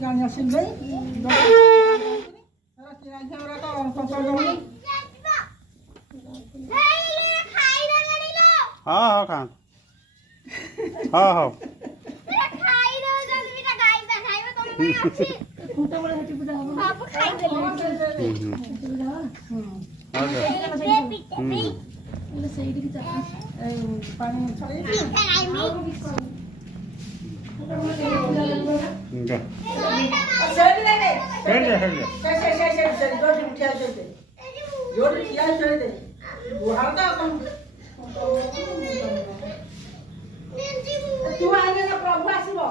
गाणी असेल बाई हाँ हाँ खान हाँ हाँ तू आगे ना प्रभु आसीबो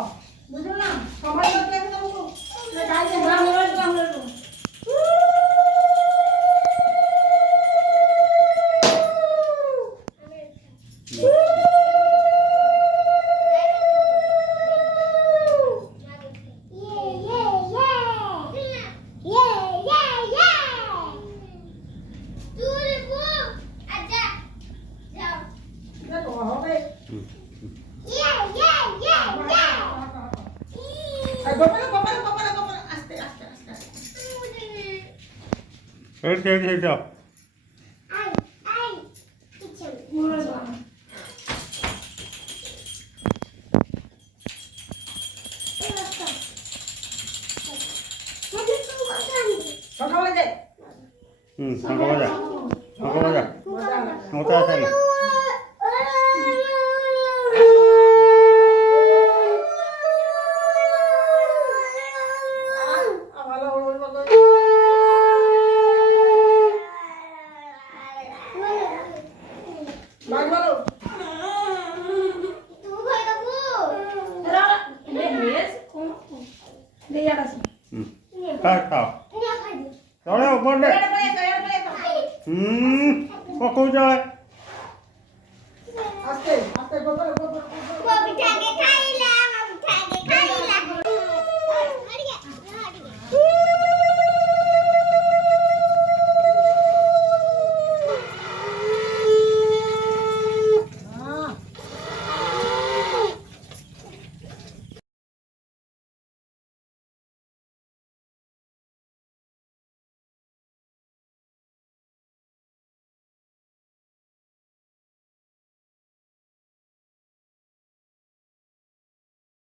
बुझल ना समय लगे तुमको ले गाय के हम जाओ शंकर बजा होता है चले ऊपर ले पकड़ जाए आस्ते आस्ते